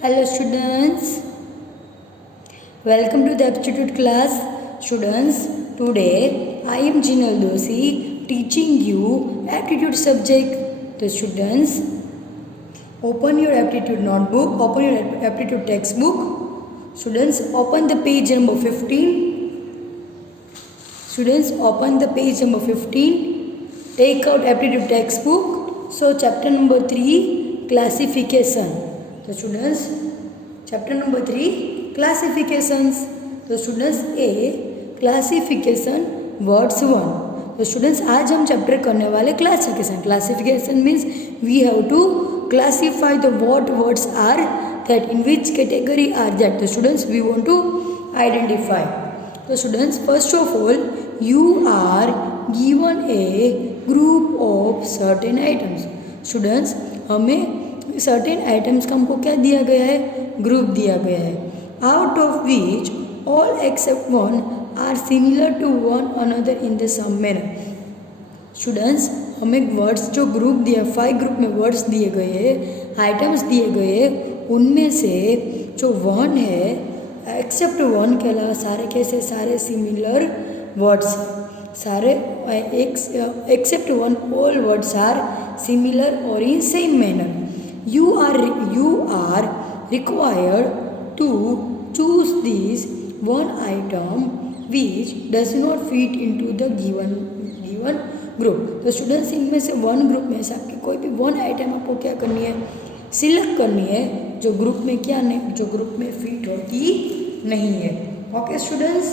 Hello students, welcome to the aptitude class. Students, today I am Jinal Dosi teaching you aptitude subject. The students, open your aptitude notebook, open your aptitude textbook. Students, open the page number 15. Students, open the page number 15. Take out aptitude textbook. So chapter number 3, classification. The students, chapter number 3, classifications. The students, A, classification words 1. तो students आज हम chapter करने वाले classification. Classification means we have to classify the what words are that, in which category are that. The students, we want to identify. So students, first of all, you are given a group of certain items. Students, हमें certain items का हमको क्या दिया गया है, group दिया गया है, out of which all except one are similar to one another in the same manner. Students, हमें वर्ड्स जो ग्रुप दिया, 5 ग्रुप में वर्ड्स दिए गए हैं, आइटम्स दिए गए हैं, उनमें से जो वन है एक्सेप्ट वन के अलावा सारे कैसे, सारे सिमिलर वर्ड्स, सारे except one all words are similar और in same manner. You are required to choose this one item which does not fit into the given group. तो स्टूडेंट्स, इनमें से वन ग्रुप में से आपकी कोई भी वन आइटम आपको क्या करनी है, सिलेक्ट करनी है जो ग्रुप में क्या नहीं, जो ग्रुप में फिट होती नहीं है. Okay students,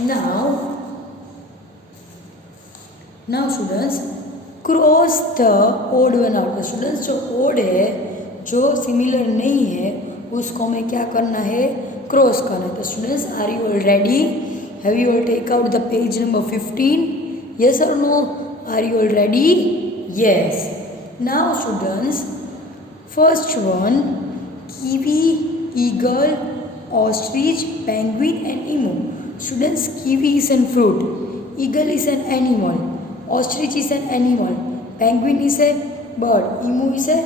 now students, cross the odd one out. Students, जो ओड है, जो सिमिलर नहीं है, उसको हमें क्या करना है, क्रॉस करना है. तो students, are you all ready? Have you all take out the page number 15? Yes or no? Are you all ready? Yes. Now students, first one, kiwi, eagle, ostrich, penguin and emu. Students, kiwi is a fruit, eagle is an animal, ostrich is an animal, penguin is a bird, emu is a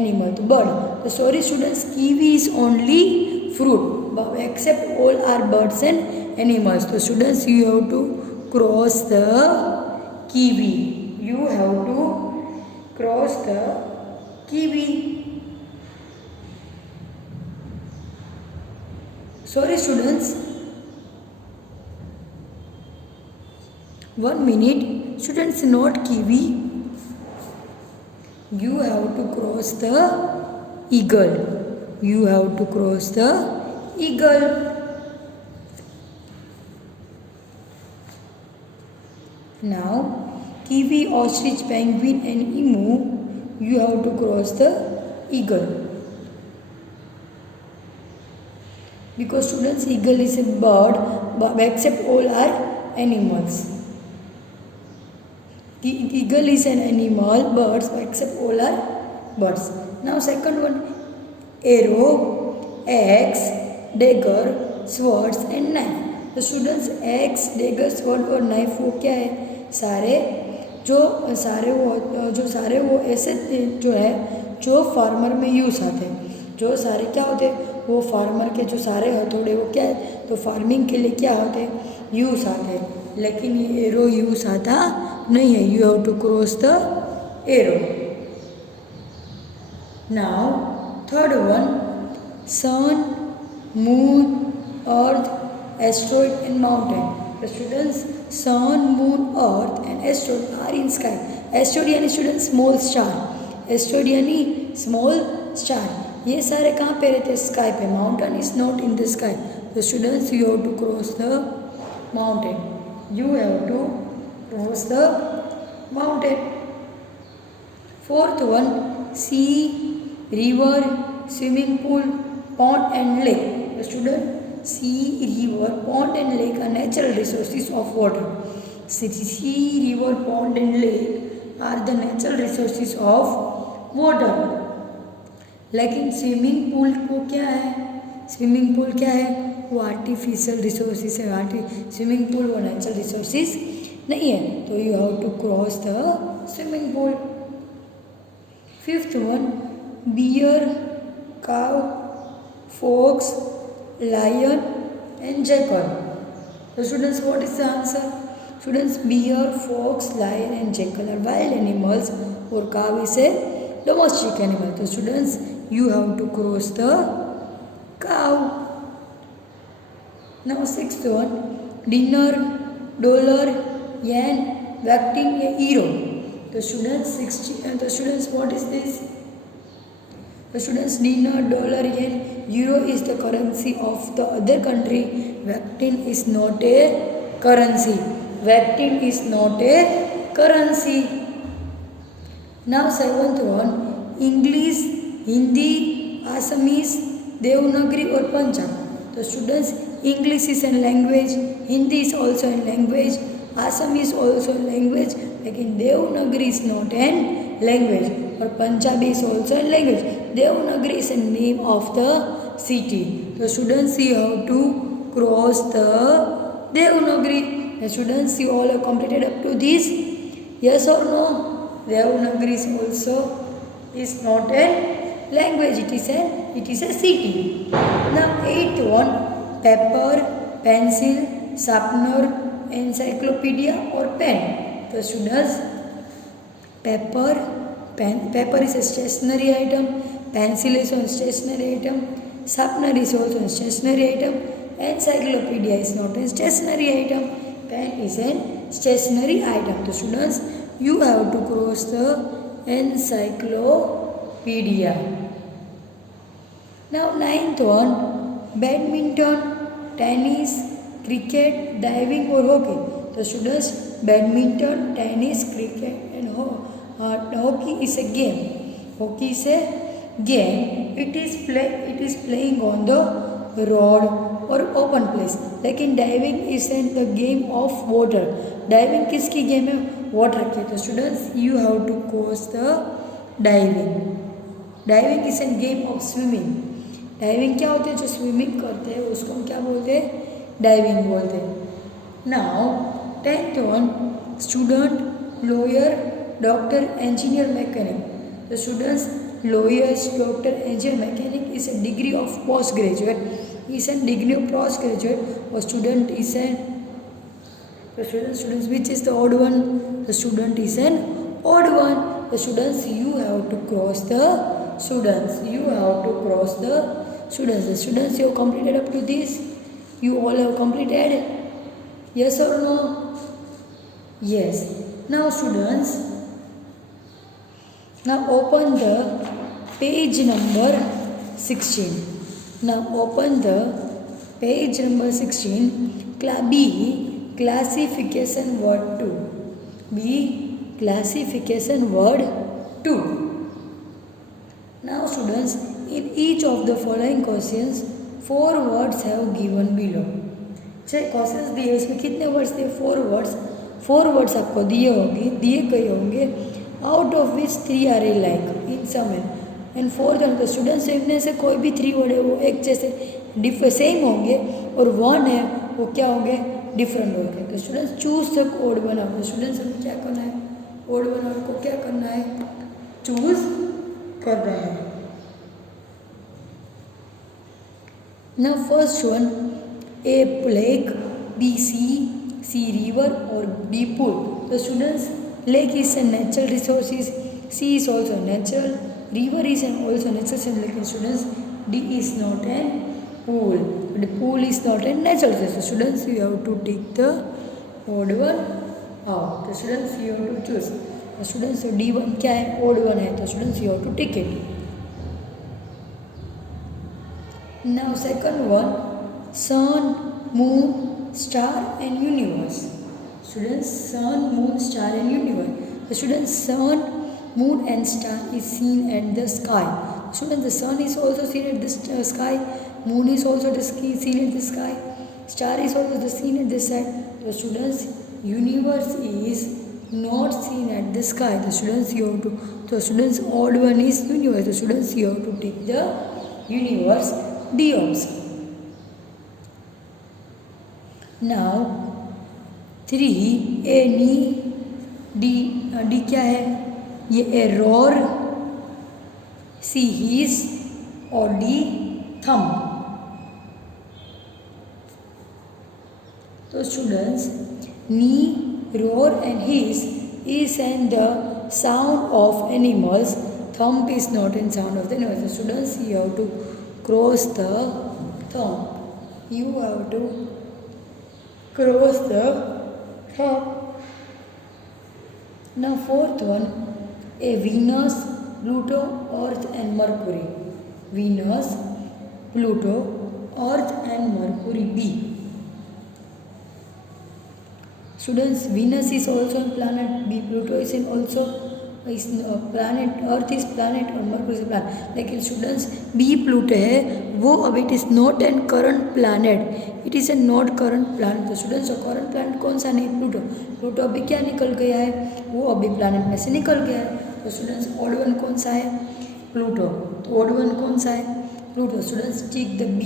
animal. तो bird. So sorry students, kiwi is only fruit, but except all are birds and animals. So students, you have to cross the kiwi. You have to cross the kiwi. Sorry students, 1 minute. Students, not kiwi. You have to cross the eagle. You have to cross the eagle. Now, kiwi, ostrich, penguin and emu, you have to cross the eagle. Because students, eagle is a bird, but except all are animals. Eagle is an animal, birds, except all are birds. Now second one, arrow, axe, dagger, swords and knife. तो students, x, डेगर, sword और knife वो क्या है, सारे वो ऐसे जो है जो फार्मर में यूज़ आते हैं, जो सारे क्या होते हैं, वो फार्मर के जो सारे हथौड़े वो क्या है, तो फार्मिंग के लिए क्या होते हैं, यूज़ आते हैं. लेकिन ये एरो यूज़ आता नहीं है. You have to cross the arrow. Now third one, sun, moon, earth, asteroid and mountain. The students, sun, moon, earth and asteroid are in sky. Asteroid यानी students small star. Asteroid यानी small star. ये सारे कहाँ पे रहते हैं, sky पे. Mountain is not in the sky. So students, you have to cross the mountain. You have to cross the mountain. Fourth one, sea, river, swimming pool, pond and lake. The student, sea, river, pond and lake are natural resources of water. Sea, river, pond and lake are the natural resources of water. लेकिन swimming pool को क्या है, swimming pool क्या है, वो artificial resources है. Swimming pool वो natural resources नहीं है. तो you have to cross the swimming pool. Fifth one, bear, cow, fox, lion and jackal. So students, what is the answer? Students, bear, fox, lion and jackal are wild animals or cow is a domestic animal. So students, you have to cross the cow. Now sixth one, dinner, dollar, yen, acting a hero. The students, what is this? The students, dinner, dollar, yen, euro is the currency of the other country. Acting is not a currency. Acting is not a currency. Now seventh one, English, Hindi, Assamese, Devanagari or Punjab. The students, English is a language, Hindi is also a language, Assam is also a language, लेकिन Devanagari is not an language और Punjabi is also a language. Devanagari is a name of the city. The students, you have to cross the Devanagari. The students, you all have completed up to this. Yes or no? Devanagari is also is not a language. It is a city. Now eighth one, paper, pencil, sharpener, encyclopedia or pen. The students, paper is a stationary item, pencil is a stationary item, sharpener is also a stationary item, encyclopedia is not a stationary item, pen is a stationary item. The students, you have to cross the encyclopedia. Now ninth one, badminton, tennis, cricket, diving or hockey. The students, badminton, tennis, cricket and hockey is a game. Hockey is a game. It is playing on the road or open place. लेकिन diving is the game of water. Diving किसकी game है? Water की. तो students, you have to cross the diving. Diving is a game of swimming. Diving क्या होते हैं? जो swimming करते हैं उसको हम क्या बोलते हैं? Diving बोलते हैं. Now 10th one, student, lawyer, doctor, engineer, mechanic. The students, lawyers, doctor, engineer, mechanic is a degree of postgraduate. Is a degree of postgraduate. Or student is an students, which is the odd one? The student is an odd one. The students, you have to cross the students. You have to cross the students. The students, you have completed up to this. You all have completed. Yes or no? Yes. Now students, now open the page number 16. Now open the page number 16. B. Classification word 2. B. Classification word 2. Now students, in each of the following questions, 4 words have given below. Questions दिए उसमें कितने words दिए? 4 words. 4 words आपको दिए कहे होंगे. Out of which 3 are a like in some and 4 the students इनमें से कोई भी 3 वर्ड है वो एक जैसे सेम होंगे और 1 है वो क्या होंगे? डिफरेंट होंगे. तो students, choose the odd one out. Students, हमें क्या करना है? ओड वन आउट को क्या करना है? चूज करना है. Now first one, A lake, B sea, C river or D pool. So students, lake is a natural resources, sea is also natural, river is also natural. Like students, D is not a pool. The pool is not a natural resource. So students, you have to take the odd one out. The students, you have to choose. The students, D1 क्या है? odd one है. तो students, you have to take it. Now second one, sun, moon, star and universe. Students, sun, moon, star and universe. The students, sun, moon and star is seen at the sky. Students, the sun is also seen at the sky, moon is also seen at the sky, star is also seen at the sky. The students, universe is not seen at the sky. The students, you have to, so students, odd one is universe. The students, you have to take the universe D option. Now 3 A knee D क्या है? ये a roar, C his or D, thumb? So students, knee, roar and hiss is in the sound of animals. Thumb is not in sound of the animals. So students, you have to cross the thumb. You have to cross the thumb. Now fourth one, a Venus, Pluto, Earth and Mercury. Venus, Pluto, Earth and Mercury. B. Students, Venus is also a planet. B. Pluto is also a planet. Earth is planet और Mercury is planet. लेकिन students, B Pluto है वो अब it is not an current planet. It is a not current planet. तो students, current planet कौन सा नहीं? Pluto. Pluto अभी क्या निकल गया है? वो अभी planet में से निकल गया है. तो students, odd one कौन सा है? Pluto. तो odd one कौन सा है? Pluto. Students, take the B.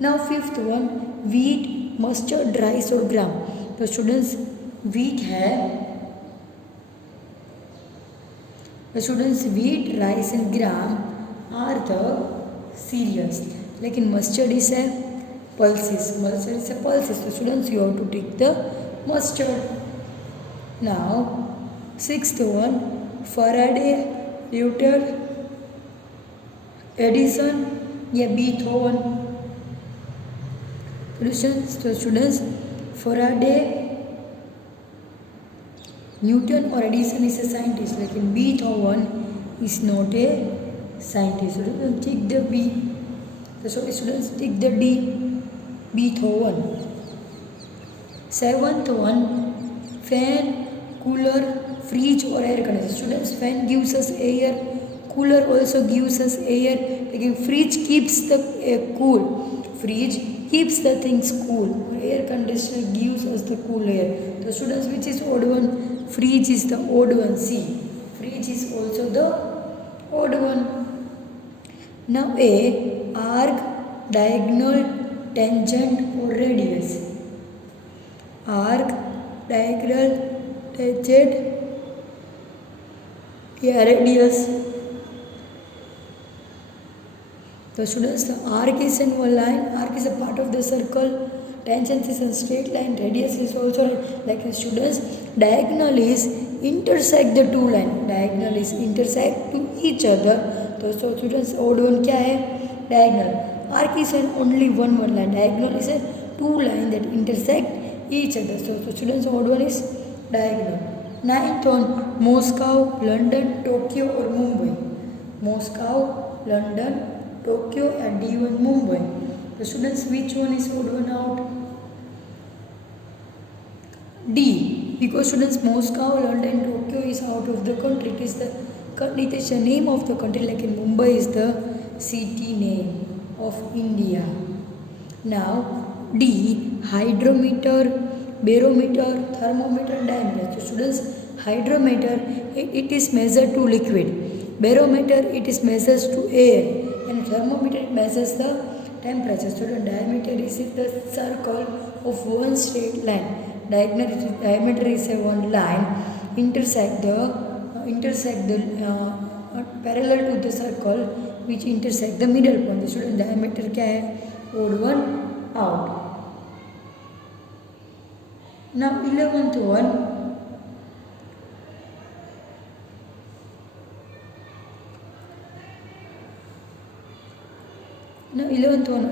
Now fifth one, wheat, mustard, rice और gram. तो स्टूडेंट्स, वीट है, students wheat, rice and gram are the cereals. लेकिन मस्टर्ड इज है पल्सिस. मस्टर्ड इज है पल्सिस. तो students, you have to take the mustard. Now sixth one, Faraday, Newton, Edison या Beethoven. तो students, Faraday, Newton और Edison is a scientist, लेकिन Beethoven is not a scientist. Take the B. Students, take the D, Beethoven. Seventh one, fan, cooler, fridge और air conditioner. Students, fan gives us air, cooler also gives us air, लेकिन fridge keeps the cool. Fridge keeps the things cool. Air conditioner gives us the cool air. The students, which is odd one? Fridge is the odd one. C. Fridge is also the odd one. Now A, arc, diagonal, tangent or radius. Arc, diagonal, tangent या radius. So students, the arc is in one line. Arc is a part of the circle. Tangent is a straight line. Radius is also like students. Diagonal is intersect the two line. Diagonal is intersect to each other. So students, odd one क्या है? Diagonal. Arc is an only one line. Diagonal is a two line that intersect each other. So students, odd one is diagonal. Ninth one, Moscow, London, Tokyo or Mumbai. Moscow, London, Tokyo and D1 Mumbai. The students, which one is odd one out? D. Because students, Moscow, London, Tokyo is out of the country. It is the name of the country, like in Mumbai is the city name of India. Now D. Hydrometer, barometer, thermometer, diameter. So students, hydrometer, it is measured to liquid. Barometer, it is measures to air. And thermometer, it measures the temperature. So the diameter is the circle of one straight line. Diameter is a one line intersect the parallel to the circle which intersect the middle point. So the diameter क्या है? Odd one out. Now 11th one,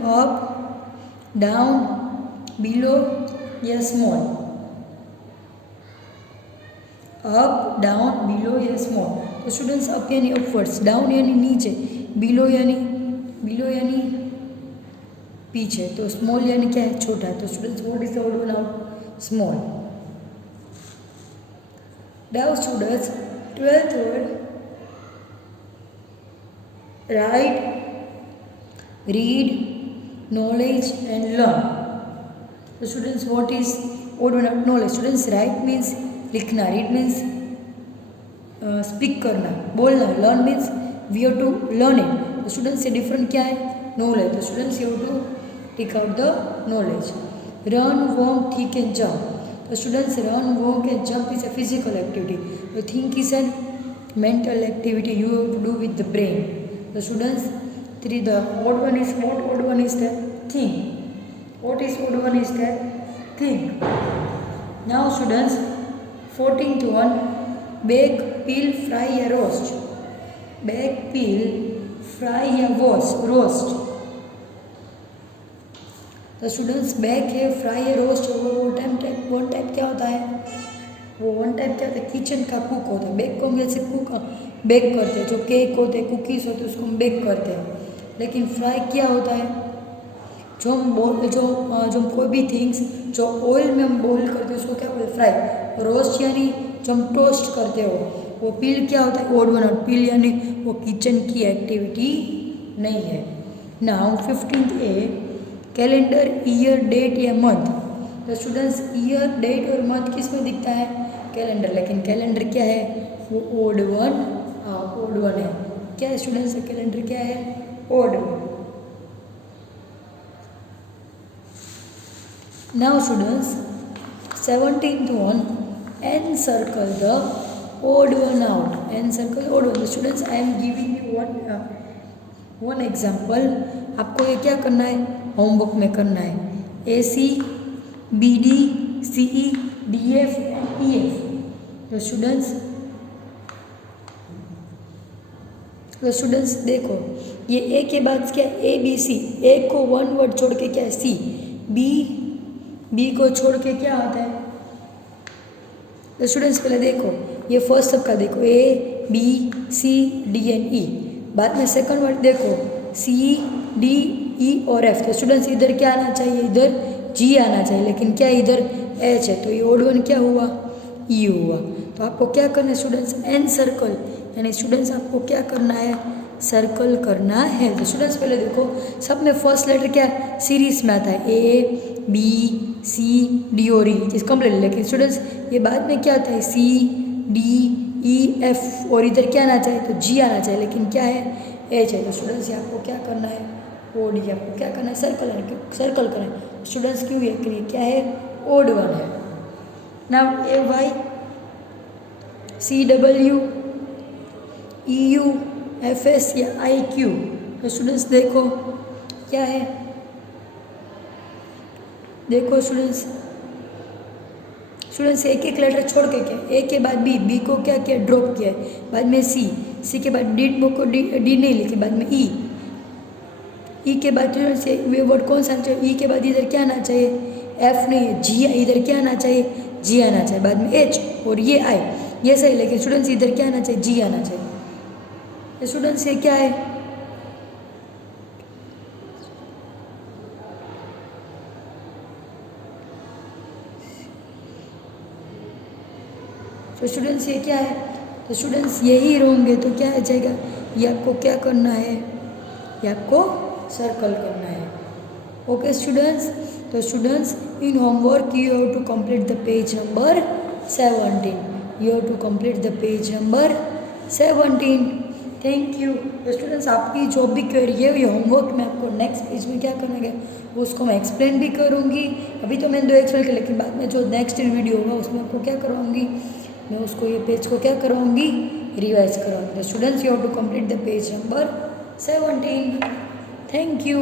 up, down, below या small. Up, down, below या small. तो students, up यानी upwards, down यानी नीचे, below यानी पीछे, तो स्मॉल यानी क्या है? छोटा. तो students, what is the odd one out? Small. Now students, 12th word, write, read, knowledge and learn. So students, what is odd one out? Knowledge. Students, write means लिखना, read means speak करना, बोलना, learn means we have to learn it. तो students से different क्या है? Knowledge. तो students, you have to take out the knowledge. Run, walk, think and jump. तो students, run, walk and jump is a physical activity. तो think is a mental activity you have to do with the brain. तो students, 3. The odd one is what? Odd one is the thing. What is odd one is the thing. Now students, 14th one, bake, peel, fry या roast. Bake, peel, fry या roast. तो students bake है, fry है, roast है, वो one type क्या होता है? वो वन टाइप क्या होता है? किचन का कुक होता है। बेक को हम जैसे कुक बेक करते हैं, जो केक होते हैं, कुकीज़ होते हैं, उसको हम बेक करते हैं। लेकिन फ्राई क्या होता है? जो हम कोई भी थिंग्स जो ऑयल में हम बॉईल करते हैं उसको क्या बोलते हैं? फ्राई। रोस्ट यानी जो हम टोस्ट करते हो। वो पील क्या होता है? Odd one. और पील यानी वो किचन की एक्टिविटी नहीं है। Now 15th a, calendar, year, date या मंथ। तो स्टूडेंट्स ईयर, डेट और मंथ किस में दिखता है? कैलेंडर। लेकिन कैलेंडर क्या है? वो ओड वन है। क्या है स्टूडेंट्स? कैलेंडर क्या है? Odd one. Now students, 17th one, encircle the odd one out. Encircle the odd one. Students, I am giving you one example. आपको ये क्या करना है? होमवर्क में करना है। AC, BD, CE, DF and EF. तो स्टूडेंट्स देखो, ये ए के बाद क्या? ABC। ए को वन वर्ड छोड़ के क्या है? C। बी को छोड़ के क्या आता है? तो स्टूडेंट्स पहले देखो, ये फर्स्ट सबका देखो, ए, बी, सी, डी एंड ई। बाद में सेकंड वर्ड देखो, सी, डी, ई और एफ। तो स्टूडेंट्स इधर क्या आना चाहिए? इधर जी आना चाहिए, लेकिन क्या इधर एच है। तो ये ओड वन क्या हुआ? ई हुआ। तो आपको क्या करना है स्टूडेंट्स? एन सर्कल, यानी स्टूडेंट्स आपको क्या करना है? सर्कल करना है। तो स्टूडेंट्स पहले देखो, सब में फर्स्ट लेटर क्या है? सीरीज में आता है, ए, बी, सी, डी और ई इज कंप्लीट। लेकिन स्टूडेंट्स ये बाद में क्या आता है? सी, डी, ई, एफ और इधर क्या आना चाहिए? तो जी आना चाहिए, लेकिन क्या है? एच है। तो स्टूडेंट्स ये आपको क्या करना है? O D. आपको क्या करना है? सर्कल करना है। स्टूडेंट्स क्यों? ये क्या है? ओड वन है। Now A Y, C W, E U, F S या आई क्यू। तो स्टूडेंट्स देखो क्या है? देखो स्टूडेंट्स एक एक लेटर छोड़ के क्या? ए के बाद बी को क्या किया? ड्रॉप किया है। बाद में सी के बाद डी को डी नहीं लिखी। बाद में ई के बाद स्टूडेंट्स ये वर्ड कौन सा आना चाहिए? ई के बाद इधर क्या आना चाहिए? एफ नहीं है, जी। इधर क्या आना चाहिए? जी आना चाहिए। बाद में एच और ये आई, ये सही। लेकिन स्टूडेंट्स इधर क्या आना चाहिए? जी आना चाहिए। स्टूडेंट्स ये क्या है? तो स्टूडेंट्स ये क्या है? तो स्टूडेंट्स यही रहेंगे तो क्या आ जाएगा? ये आपको क्या करना है? ये आपको सर्कल करना है। ओके स्टूडेंट्स, तो students in homework you have to complete the page number 17। You have to complete the page number 17। Thank you. तो स्टूडेंट्स आपकी जो भी क्वेरी है ये होमवर्क में आपको नेक्स्ट पेज में क्या करना है वो उसको मैं एक्सप्लेन भी करूँगी। अभी तो मैंने 2 एक्सप्लेन किया, लेकिन बाद में जो नेक्स्ट वीडियो होगा उसमें आपको क्या करवाऊँगी? मैं उसको ये पेज को क्या करवाऊँगी? रिवाइज करवाऊँगी। तो students you have to complete the page number 17। Thank you.